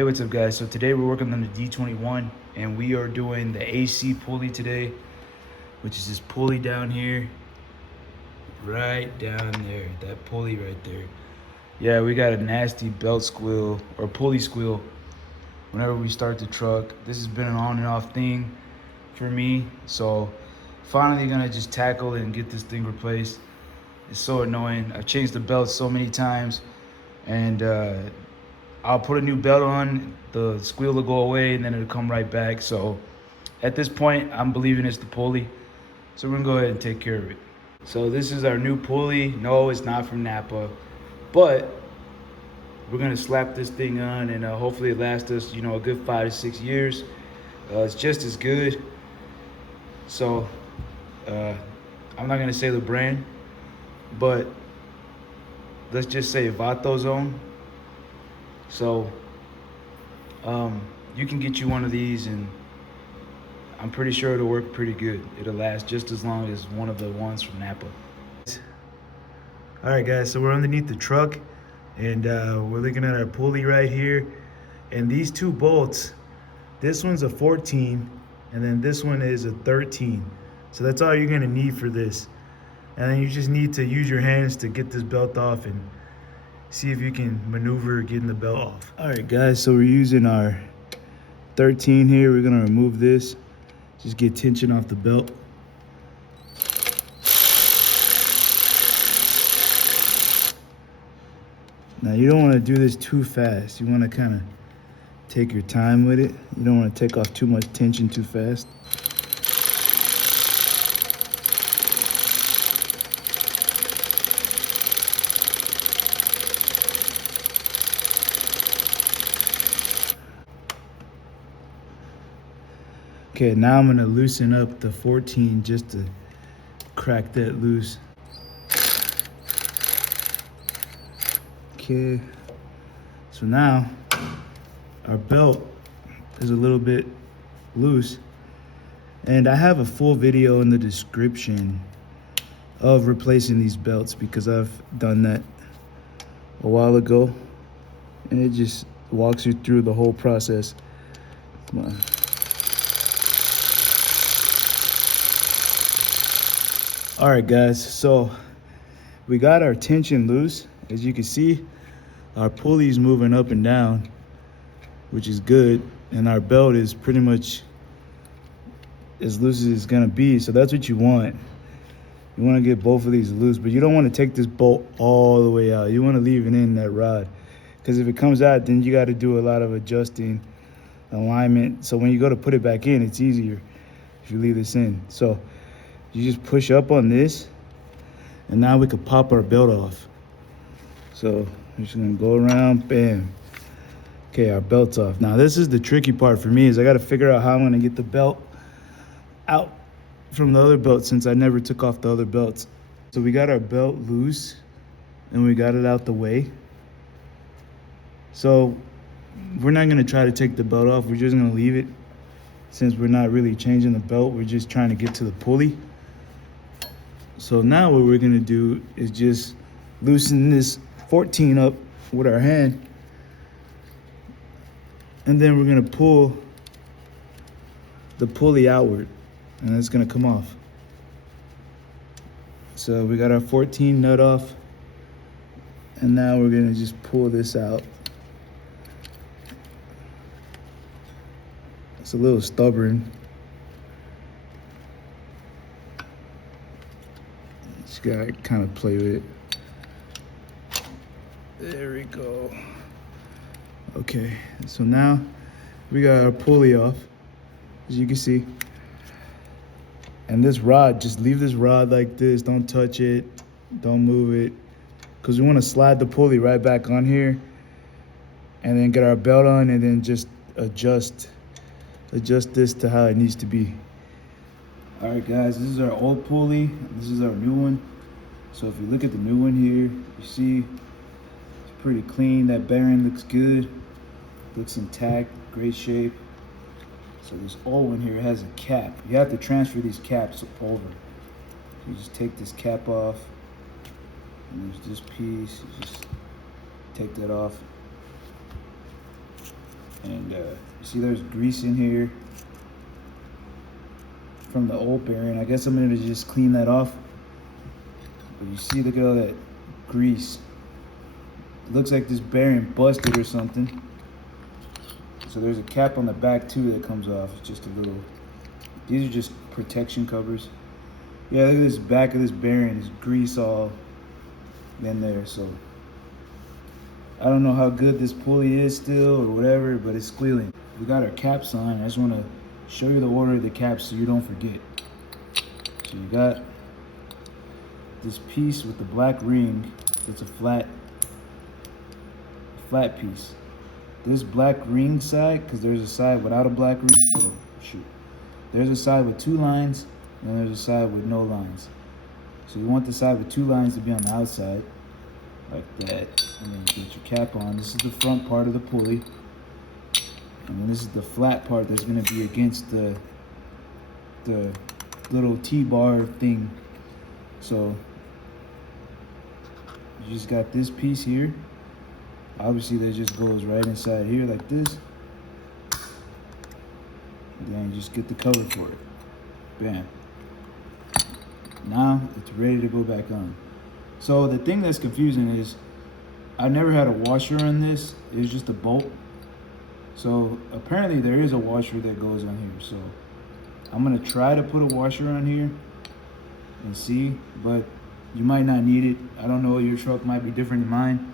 Hey, what's up guys? So today we're working on the D21 and we are doing the AC pulley today, which is this pulley down here, right down there, that pulley right there. Yeah, we got a nasty belt squeal or pulley squeal whenever we start the truck. This has been an on and off thing for me. So finally gonna just tackle it and get this thing replaced. It's so annoying. I've changed the belt so many times and I'll put a new belt on, the squeal will go away, and then it'll come right back. So at this point, I'm believing it's the pulley. So we're gonna go ahead and take care of it. So this is our new pulley. No, it's not from Napa, but we're gonna slap this thing on, and hopefully it lasts us, a good 5 to 6 years. It's just as good. So I'm not gonna say the brand, but let's just say Vato Zone. So you can get you one of these and I'm pretty sure it'll work pretty good. It'll last just as long as one of the ones from Napa. All right guys, so we're underneath the truck and we're looking at our pulley right here. And these two bolts, this one's a 14 and then this one is a 13. So that's all you're gonna need for this. And then you just need to use your hands to get this belt off and see if you can maneuver getting the belt off. All right guys, so we're using our 13 here. We're gonna remove this, just get tension off the belt. Now you don't wanna do this too fast. You wanna kinda take your time with it. You don't wanna take off too much tension too fast. Okay, now I'm gonna loosen up the 14 just to crack that loose. Okay, so now our belt is a little bit loose. And I have a full video in the description of replacing these belts because I've done that a while ago. And it just walks you through the whole process. Come on. All right guys, so we got our tension loose. As you can see, our pulley's moving up and down, which is good. And our belt is pretty much as loose as it's gonna be. So that's what you want. You wanna get both of these loose, but you don't wanna take this bolt all the way out. You wanna leave it in that rod. Because if it comes out, then you gotta do a lot of adjusting, alignment. So when you go to put it back in, it's easier if you leave this in. So you just push up on this, and now we could pop our belt off. So we're just gonna go around, bam. Okay, our belt's off. Now this is the tricky part for me, is I gotta figure out how I'm gonna get the belt out from the other belt since I never took off the other belts. So we got our belt loose and we got it out the way. So we're not gonna try to take the belt off, we're just gonna leave it. Since we're not really changing the belt, we're just trying to get to the pulley. So now what we're gonna do is just loosen this 14 up with our hand. And then we're gonna pull the pulley outward and it's gonna come off. So we got our 14 nut off and now we're gonna just pull this out. It's a little stubborn. Just gotta kind of play with it. There we go. Okay, so now we got our pulley off, as you can see. And this rod, just leave this rod like this. Don't touch it, don't move it. Because we want to slide the pulley right back on here and then get our belt on and then just adjust this to how it needs to be. All right guys, this is our old pulley. This is our new one. So if you look at the new one here, you see it's pretty clean. That bearing looks good. Looks intact, great shape. So this old one here has a cap. You have to transfer these caps over. You just take this cap off. And there's this piece. You just take that off. And you see there's grease in here from the old bearing. I guess I'm gonna just clean that off. But you see, look at all that grease. It looks like this bearing busted or something. So there's a cap on the back too that comes off. It's just a little, these are just protection covers. Yeah, look at this back of this bearing. There's grease all in there. So I don't know how good this pulley is still or whatever, but it's squealing. We got our caps on. I just want to show you the order of the caps so you don't forget. So you got this piece with the black ring. It's a flat piece. This black ring side, because there's a side without a black ring. Oh, shoot. There's a side with 2 lines, and there's a side with no lines. So you want the side with 2 lines to be on the outside, like that. And then you get your cap on. This is the front part of the pulley. And then this is the flat part that's going to be against the little T-bar thing. So you just got this piece here. Obviously that just goes right inside here like this. And then you just get the cover for it. Bam. Now it's ready to go back on. So the thing that's confusing is I never had a washer on this. It was just a bolt. So apparently there is a washer that goes on here. So I'm gonna try to put a washer on here and see, but you might not need it. I don't know, your truck might be different than mine.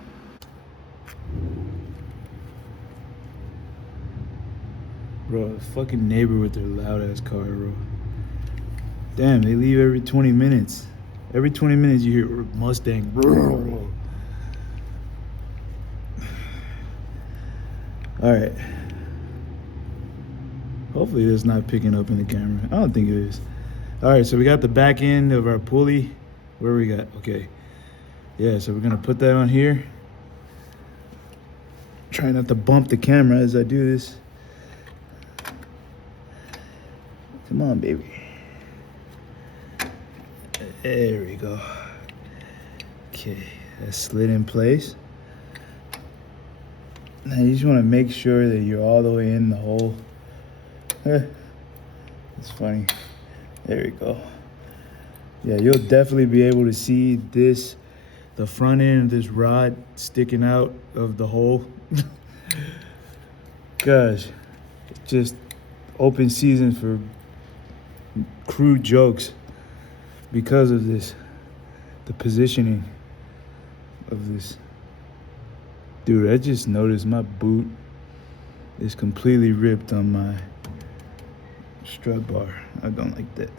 Bro, fucking neighbor with their loud ass car, bro. Damn, they leave every 20 minutes. Every 20 minutes you hear Mustang. All right. Hopefully it's not picking up in the camera. I don't think it is. All right, so we got the back end of our pulley. Where we got? Okay. Yeah, so we're gonna put that on here. Try not to bump the camera as I do this. Come on, baby. There we go. Okay, that's slid in place. Now you just want to make sure that you're all the way in the hole. It's funny. There we go. Yeah, you'll definitely be able to see this, the front end of this rod sticking out of the hole. Gosh, just open season for crude jokes because of this, the positioning of this. Dude, I just noticed my boot is completely ripped on my strut bar. I don't like that.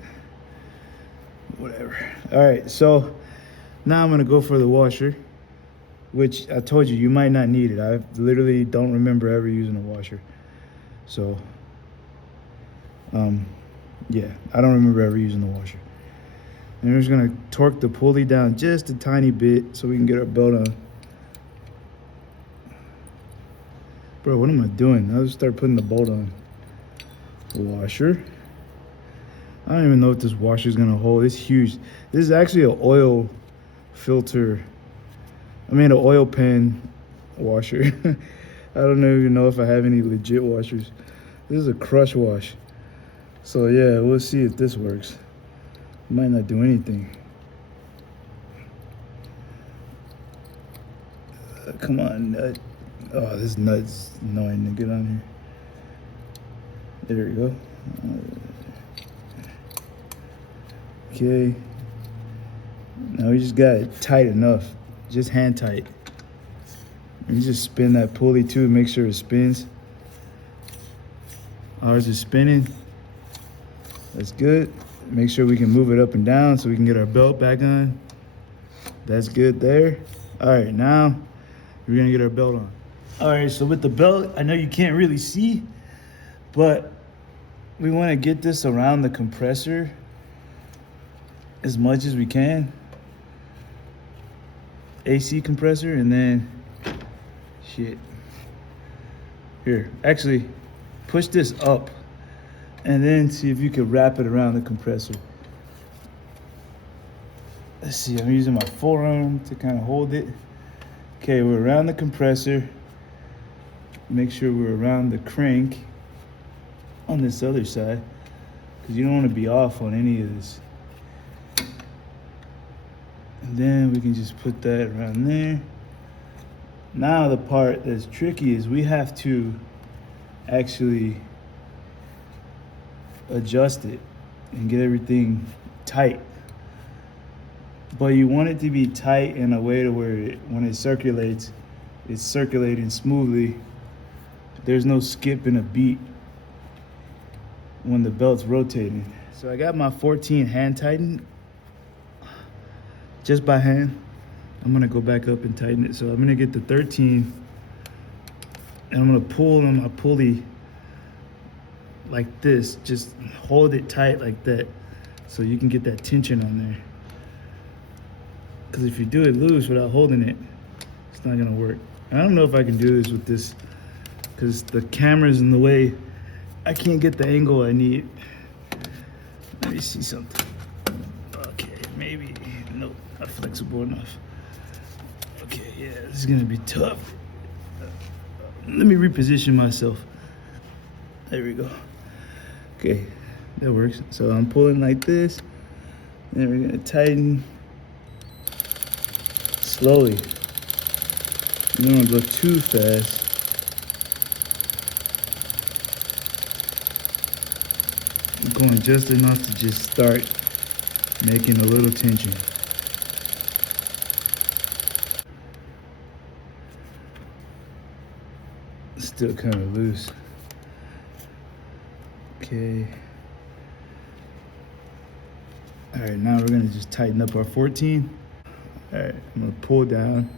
Whatever. All right, so now I'm gonna go for the washer, which I told you, you might not need it. I literally don't remember ever using a washer. So, yeah, I don't remember ever using the washer. And we're just gonna torque the pulley down just a tiny bit so we can get our belt on. Bro, what am I doing? I'll just start putting the bolt on. Washer. I don't even know if this washer is gonna hold. It's huge. This is actually an oil filter. I mean, an oil pan washer. I don't even know if I have any legit washers. This is a crush wash. So yeah, we'll see if this works. Might not do anything. Come on, nut. Oh, this nut's annoying to get on here. There we go. Okay. Now we just got it tight enough. Just hand tight. And you just spin that pulley too, make sure it spins. Ours is spinning. That's good. Make sure we can move it up and down so we can get our belt back on. That's good there. All right, now we're gonna get our belt on. All right, so with the belt, I know you can't really see, but we wanna get this around the compressor as much as we can. AC compressor, and then, shit. Here, actually, push this up and then see if you can wrap it around the compressor. Let's see, I'm using my forearm to kind of hold it. Okay, we're around the compressor. make sure we're around the crank on this other side, because you don't want to be off on any of this. And then we can just put that around there. Now the part that's tricky is we have to actually adjust it and get everything tight. But you want it to be tight in a way to where when it circulates, it's circulating smoothly. There's no skip in a beat when the belt's rotating. So I got my 14 hand tightened, just by hand. I'm gonna go back up and tighten it. So I'm gonna get the 13 and I'm gonna pull on my pulley like this. Just hold it tight like that so you can get that tension on there. Because if you do it loose without holding it, it's not gonna work. I don't know if I can do this with this because the camera's in the way. I can't get the angle I need. Let me see something. Okay, maybe, nope, not flexible enough. Okay, yeah, this is gonna be tough. Let me reposition myself. There we go. Okay, that works. So I'm pulling like this, and we're gonna tighten slowly. You don't wanna go too fast. I'm going just enough to just start making a little tension. Still kind of loose. Okay. All right, now we're gonna just tighten up our 14. All right, I'm gonna pull down.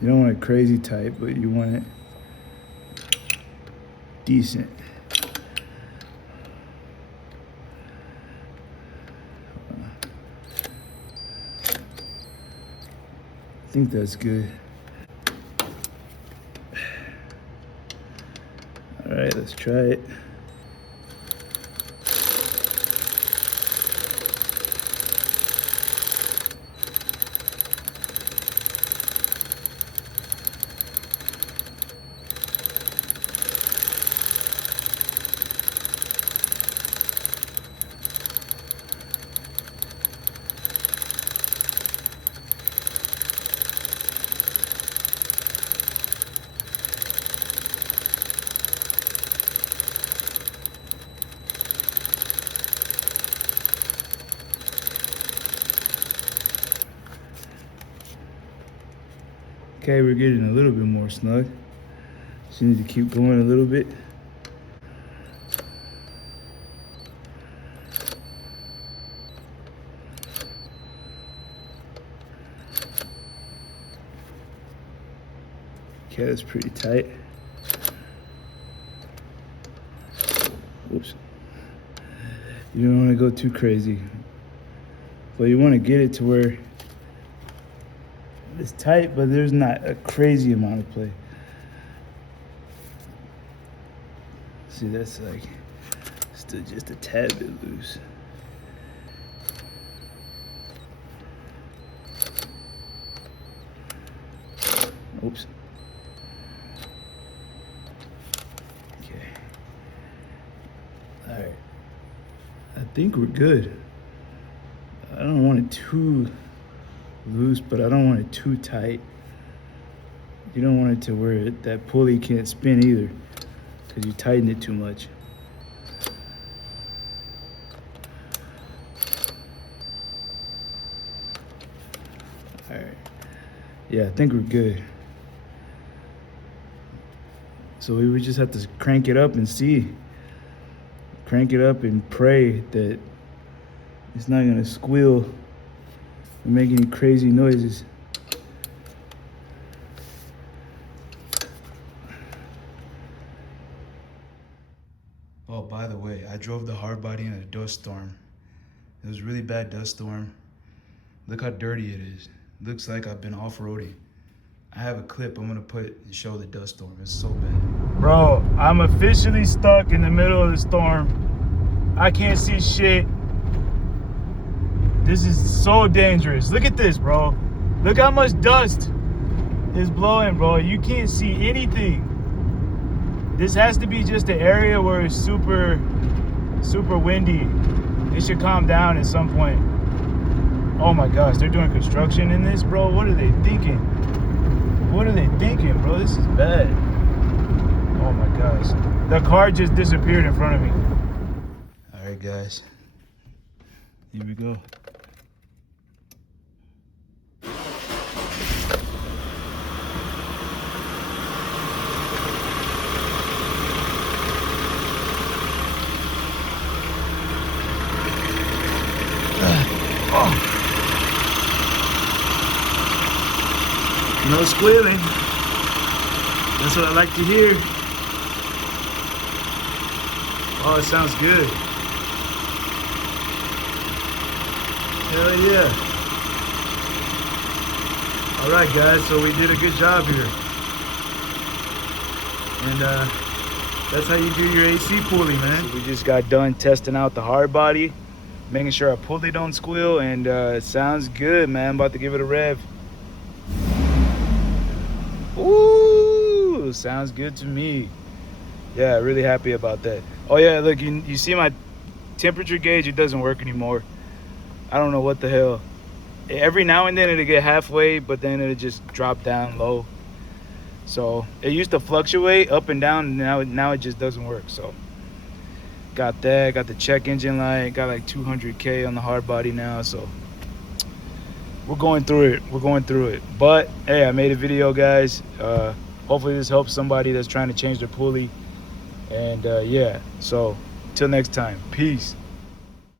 You don't want it crazy tight, but you want it decent. I think that's good. All right, let's try it. Okay, we're getting a little bit more snug. Just need to keep going a little bit. Okay, that's pretty tight. Oops. You don't want to go too crazy, but you want to get it to where it's tight, but there's not a crazy amount of play. See, that's like still just a tad bit loose. Oops. Okay. All right. I think we're good. I don't want it too loose, but I don't want it too tight. You don't want it to where that pulley can't spin either, because you tighten it too much. All right. Yeah, I think we're good. So we would just have to crank it up and see. Crank it up and pray that it's not gonna squeal and make any crazy noises. Oh, by the way, I drove the hard body in a dust storm. It was a really bad dust storm. Look how dirty it is. Looks like I've been off-roading. I have a clip I'm gonna put and show the dust storm. It's so bad. Bro, I'm officially stuck in the middle of the storm. I can't see shit. This is so dangerous. Look at this, bro. Look how much dust is blowing, bro. You can't see anything. This has to be just an area where it's super windy. It should calm down at some point. Oh my gosh, they're doing construction in this, bro. What are they thinking? What are they thinking, bro? This is bad. Oh my gosh. The car just disappeared in front of me. All right, guys. Here we go. No squealing. That's what I like to hear. Oh, it sounds good. Hell yeah. All right, guys, so we did a good job here. And that's how you do your AC pulley, man. So we just got done testing out the hard body, making sure our pulley don't squeal, and it sounds good, man. I'm about to give it a rev. Ooh, sounds good to me. Yeah, really happy about that. Oh yeah, look, you see my temperature gauge? It doesn't work anymore. I don't know what the hell. Every now and then it'll get halfway, but then it'll just drop down low. So it used to fluctuate up and down, and now it just doesn't work. So got that, got the check engine light, got like 200K on the hard body now. So we're going through it. But hey, I made a video, guys. Hopefully this helps somebody that's trying to change their pulley. And yeah, so till next time, peace.